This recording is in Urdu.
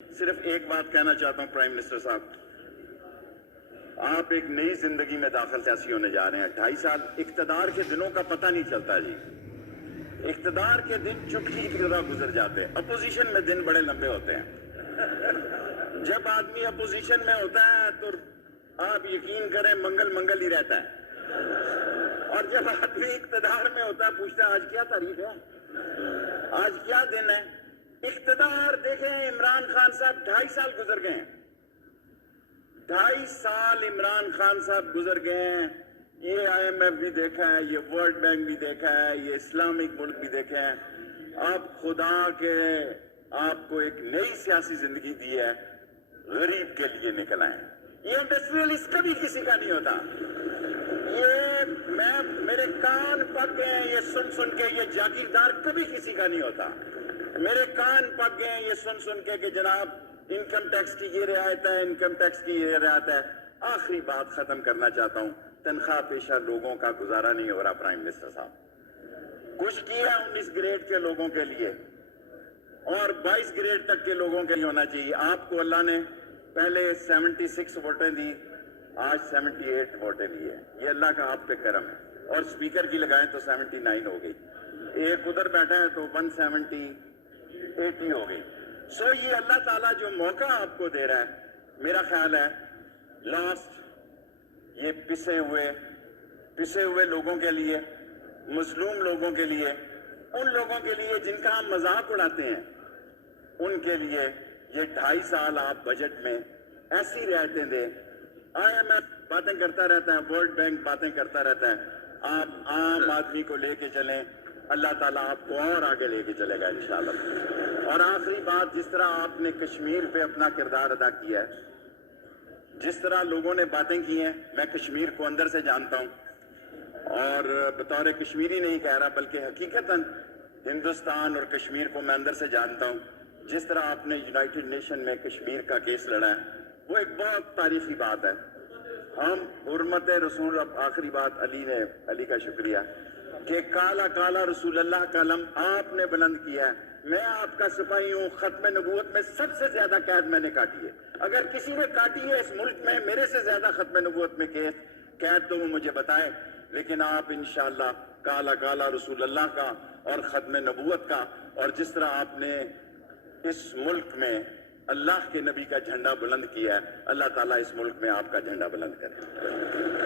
صرف ایک بات کہنا چاہتا ہوں پرائم منسٹر صاحب، آپ ایک نئی زندگی میں داخل سیاسی ہونے جا رہے ہیں۔ 2.5 سال اقتدار کے دنوں کا پتہ نہیں چلتا جی، اقتدار کے دن چٹکی کی طرح گزر جاتے ہیں، اپوزیشن میں دن بڑے لمبے ہوتے ہیں۔ جب آدمی اپوزیشن میں ہوتا ہے تو آپ یقین کریں منگل منگل ہی رہتا ہے، اور جب آدمی اقتدار میں ہوتا ہے پوچھتا ہے آج کیا تاریخ ہے، آج کیا دن ہے۔ اقتدار دیکھیں، عمران خان صاحب 2.5 سال گزر گئے ہیں، 2.5 سال عمران خان صاحب گزر گئے ہیں۔ یہ IMF بھی دیکھا ہے، یہ ورلڈ بینک بھی دیکھا ہے، یہ اسلامک ملک بھی دیکھے ہیں۔ آپ خدا کے آپ کو ایک نئی سیاسی زندگی دی ہے، غریب کے لیے نکل آئے۔ یہ انڈسٹریلسٹ کبھی کسی کا نہیں ہوتا۔ میرے کان پک گئے ہیں یہ سن سن کے، یہ جاگیردار کبھی کسی کا نہیں ہوتا۔ میرے کان پک گئے ہیں یہ سن سن کے کہ جناب انکم ٹیکس کی یہ رعایت ہے، انکم ٹیکس کی یہ رعایت ہے۔ آخری بات ختم کرنا چاہتا ہوں، تنخواہ پیشہ لوگوں کا گزارا نہیں ہو رہا پرائم منسٹر صاحب۔ کچھ کیا 19 گریڈ کے لوگوں کے لیے اور 22 گریڈ تک کے لوگوں کے لیے ہونا چاہیے۔ آپ کو اللہ نے پہلے 76 ووٹیں دی، آج 78 ووٹیں لی ہیں، یہ اللہ کا آپ پہ کرم ہے۔ اور سپیکر کی لگائیں تو 79 ہو گئی، ایک ادھر بیٹھا ہے تو 170 ہو گئی۔ سو یہ اللہ تعالیٰ جو موقع آپ کو دے رہا ہے، میرا خیال ہے لاسٹ یہ پسے ہوئے لوگوں کے لیے، مظلوم لوگوں کے لیے، ان لوگوں کے لیے جن کا ہم مذاق اڑاتے ہیں، ان کے لیے یہ 2.5 سال آپ بجٹ میں ایسی رعایتیں دیں۔ IMF باتیں کرتا رہتا ہے، ورلڈ بینک باتیں کرتا رہتا ہے، آپ عام آدمی کو لے کے چلیں، اللہ تعالیٰ آپ کو اور آگے لے کے چلے گا انشاءاللہ۔ اور آخری بات، جس طرح آپ نے کشمیر پہ اپنا کردار ادا کیا ہے، جس طرح لوگوں نے باتیں کی ہیں، میں کشمیر کو اندر سے جانتا ہوں اور بطور کشمیری نہیں کہہ رہا بلکہ حقیقتاً ہندوستان اور کشمیر کو میں اندر سے جانتا ہوں۔ جس طرح آپ نے یونائٹڈ نیشن میں کشمیر کا کیس لڑا ہے، وہ ایک بہت تاریخی بات ہے۔ ہم حرمت رسول، اب آخری بات علی کا شکریہ کہ کالا کالا رسول اللہ کا علم آپ نے بلند کیا ہے۔ میں آپ کا سپاہی ہوں، ختم نبوت میں سب سے زیادہ قید میں نے کاٹی ہے۔ اگر کسی نے کاٹی ہے اس ملک میں میرے سے زیادہ ختم نبوت میں قید تو وہ مجھے بتائے، لیکن آپ انشاءاللہ کالا کالا رسول اللہ کا اور ختم نبوت کا، اور جس طرح آپ نے اس ملک میں اللہ کے نبی کا جھنڈا بلند کیا ہے، اللہ تعالیٰ اس ملک میں آپ کا جھنڈا بلند کرے۔